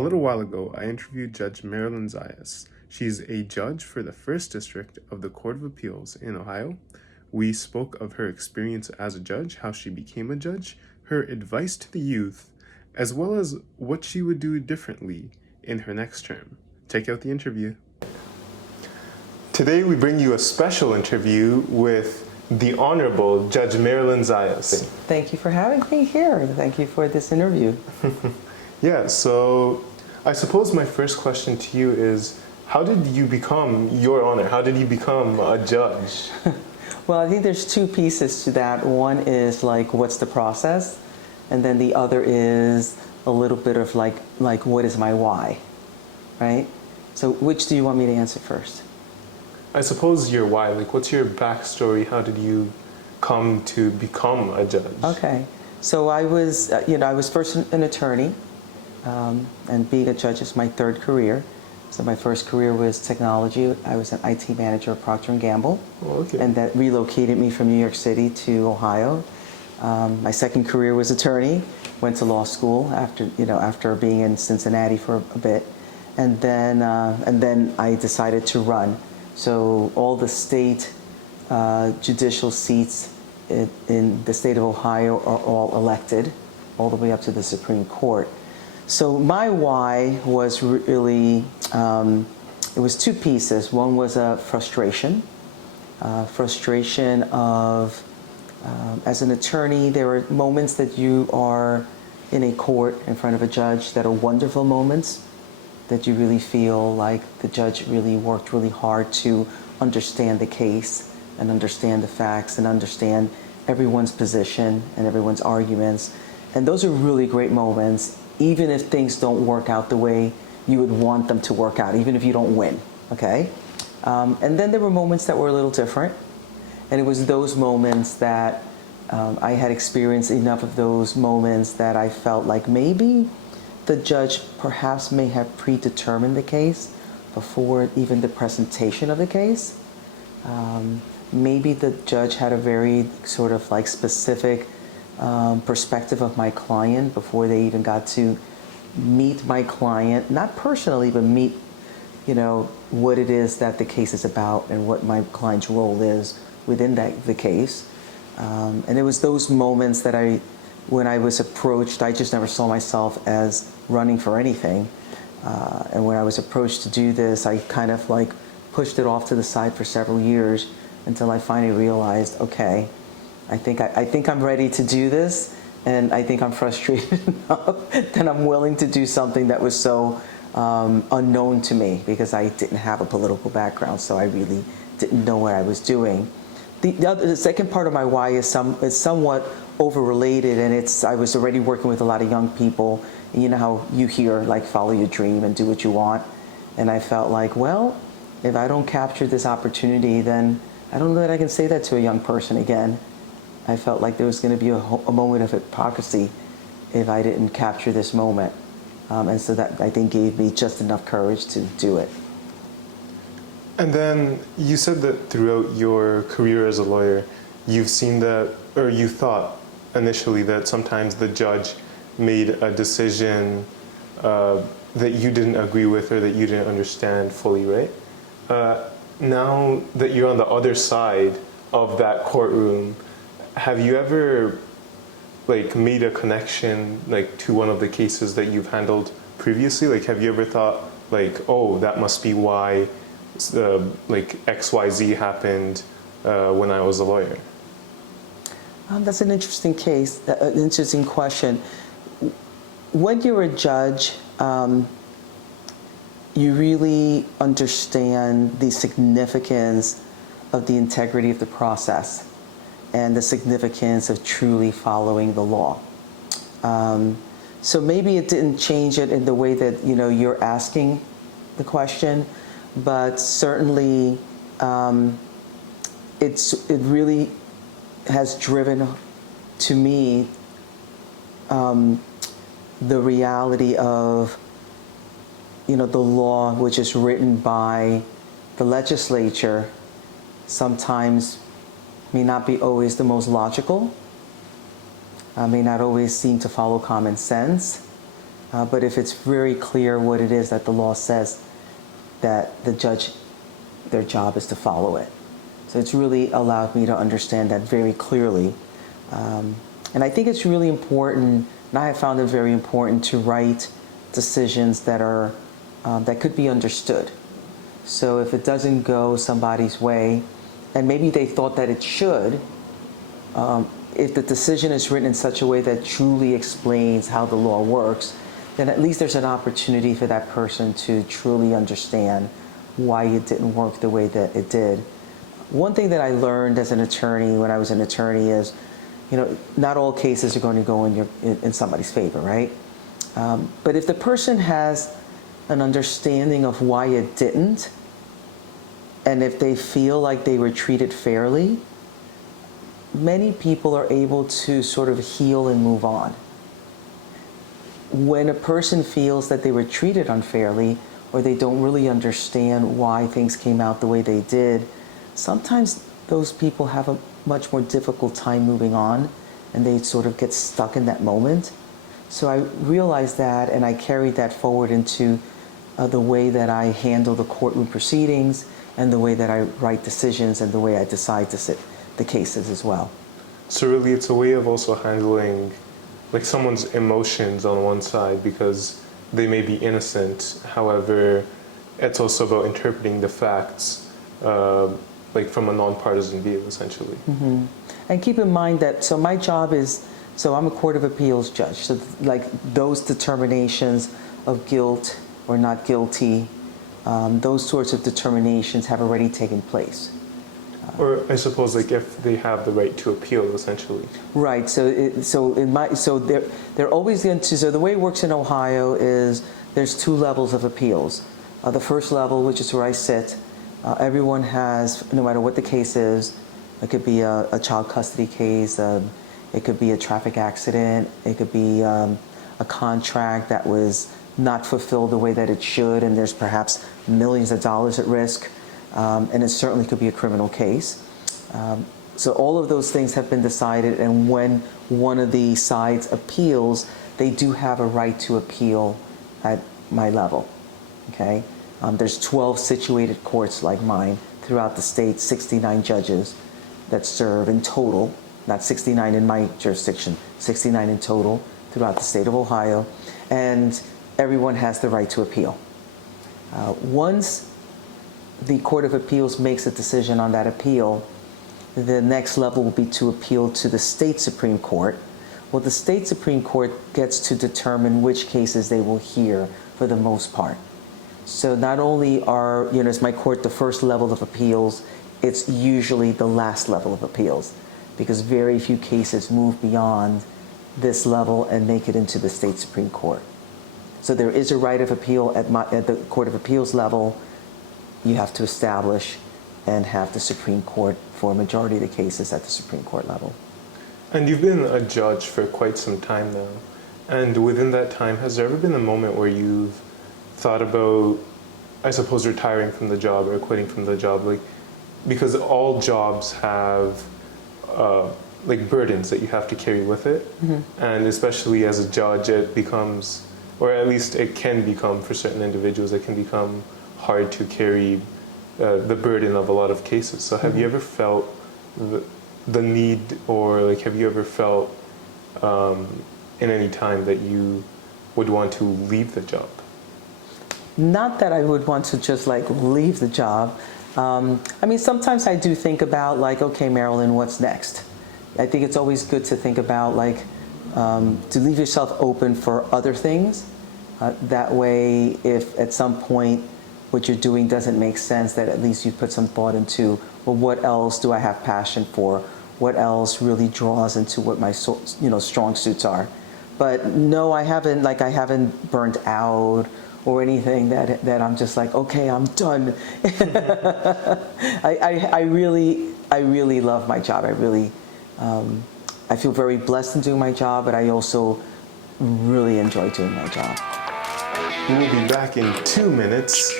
little while ago, I interviewed Judge Marilyn Zayas. She's a judge for the 1st District of the Court of Appeals in Ohio. We spoke of her experience as a judge, how she became a judge, her advice to the youth, as well as what she would do differently in her next term. Check out the interview. Today we bring you a special interview with the Honorable Judge Marilyn Zayas. Thank you for having me here. Thank you for this interview. Yeah, so I suppose my first question to you is, how did you become, Your Honor, how did you become a judge? Well, I think there's two pieces to that. One is like, what's the process? And then the other is a little bit of like what is my why, right? So which do you want me to answer first? I suppose your why, like what's your backstory? How did you come to become a judge? Okay, so I was, I was first an attorney, and being a judge is my third career. So my first career was technology. I was an IT manager at Procter & Gamble, and that relocated me from New York City to Ohio. My second career was attorney. Went to law school after being in Cincinnati for a bit, and then I decided to run. So all the state judicial seats in the state of Ohio are all elected, all the way up to the Supreme Court. So my why was really, it was two pieces. One was a frustration of, as an attorney, there are moments that you are in a court in front of a judge that are wonderful moments, that you really feel like the judge really worked really hard to understand the case and understand the facts and understand everyone's position and everyone's arguments. And those are really great moments, even if things don't work out the way you would want them to work out, even if you don't win, okay? And then there were moments that were a little different, and it was those moments that I had experienced enough of those moments that I felt like maybe the judge perhaps may have predetermined the case before even the presentation of the case. Maybe the judge had a very sort of like specific perspective of my client before they even got to meet my client, not personally, but meet, what it is that the case is about and what my client's role is within the case. And it was those moments that when I was approached, I just never saw myself as running for anything. And when I was approached to do this, I kind of like pushed it off to the side for several years until I finally realized, okay, I think I'm ready to do this, and I think I'm frustrated enough that I'm willing to do something that was so unknown to me, because I didn't have a political background, so I really didn't know what I was doing. The second part of my why is somewhat over-related, and I was already working with a lot of young people, and you know how you hear, like, follow your dream and do what you want. And I felt like, well, if I don't capture this opportunity, then I don't know that I can say that to a young person again. I felt like there was going to be a moment of hypocrisy if I didn't capture this moment. And so that, I think, gave me just enough courage to do it. And then you said that throughout your career as a lawyer, you've seen that, or you thought initially that sometimes the judge made a decision that you didn't agree with or that you didn't understand fully, right? Now that you're on the other side of that courtroom, have you ever like made a connection like to one of the cases that you've handled previously? Like, have you ever thought like, oh, that must be why like XYZ happened when I was a lawyer? That's an interesting case, an interesting question. When you're a judge, you really understand the significance of the integrity of the process and the significance of truly following the law. So maybe it didn't change it in the way that you're asking the question, but certainly it really has driven to me the reality of the law, which is written by the legislature, sometimes may not be always the most logical, may not always seem to follow common sense, But if it's very clear what it is that the law says, that the judge, their job is to follow it. So it's really allowed me to understand that very clearly. And I think it's really important, and I have found it very important to write decisions that are that could be understood. So if it doesn't go somebody's way, and maybe they thought that it should, if the decision is written in such a way that truly explains how the law works, then at least there's an opportunity for that person to truly understand why it didn't work the way that it did. One thing that I learned as an attorney when I was an attorney is, not all cases are going to go in somebody's favor, right? But if the person has an understanding of why it didn't, and if they feel like they were treated fairly, many people are able to sort of heal and move on. When a person feels that they were treated unfairly, or they don't really understand why things came out the way they did, sometimes those people have a much more difficult time moving on, and they sort of get stuck in that moment. So I realized that, and I carried that forward into the way that I handle the courtroom proceedings, and the way that I write decisions, and the way I decide to sit the cases as well. So really it's a way of also handling like someone's emotions on one side, because they may be innocent. However, it's also about interpreting the facts like from a nonpartisan view, essentially. Mm-hmm. And keep in mind that, so my job is, so I'm a Court of Appeals judge, so like those determinations of guilt or not guilty, those sorts of determinations have already taken place. Or I suppose like if they have the right to appeal, essentially. Right. So they're always going to. So the way it works in Ohio is there's two levels of appeals. The first level, which is where I sit, everyone has, no matter what the case is. It could be a child custody case. It could be a traffic accident. It could be a contract that was not fulfilled the way that it should, and there's perhaps millions of dollars at risk. And it certainly could be a criminal case. So all of those things have been decided, and when one of the sides appeals, they do have a right to appeal at my level. Okay? There's 12 situated courts like mine throughout the state, 69 judges that serve in total, not 69 in my jurisdiction, 69 in total throughout the state of Ohio, and everyone has the right to appeal. Once the Court of Appeals makes a decision on that appeal, the next level will be to appeal to the state Supreme Court. Well, the state Supreme Court gets to determine which cases they will hear for the most part. So not only is my court the first level of appeals, it's usually the last level of appeals, because very few cases move beyond this level and make it into the state Supreme Court. So there is a right of appeal at the Court of Appeals level. You have to establish and have the Supreme Court for a majority of the cases at the Supreme Court level. And you've been a judge for quite some time now. And within that time, has there ever been a moment where you've thought about, I suppose, retiring from the job or quitting from the job? Like, because all jobs have like burdens that you have to carry with it. Mm-hmm. And especially as a judge, it becomes, or at least it can become for certain individuals, it can become hard to carry the burden of a lot of cases. So have you ever felt the need, or like have you ever felt in any time that you would want to leave the job? Not that I would want to just like leave the job. I mean, sometimes I do think about like, okay, Marilyn, what's next? I think it's always good to think about like, to leave yourself open for other things. That way, if at some point what you're doing doesn't make sense, that at least you put some thought into, well, what else do I have passion for? What else really draws into what my strong suits are? But no, I haven't burned out or anything that I'm just like, okay, I'm done. I really love my job. I feel very blessed in doing my job, but I also really enjoy doing my job. We will be back in 2 minutes.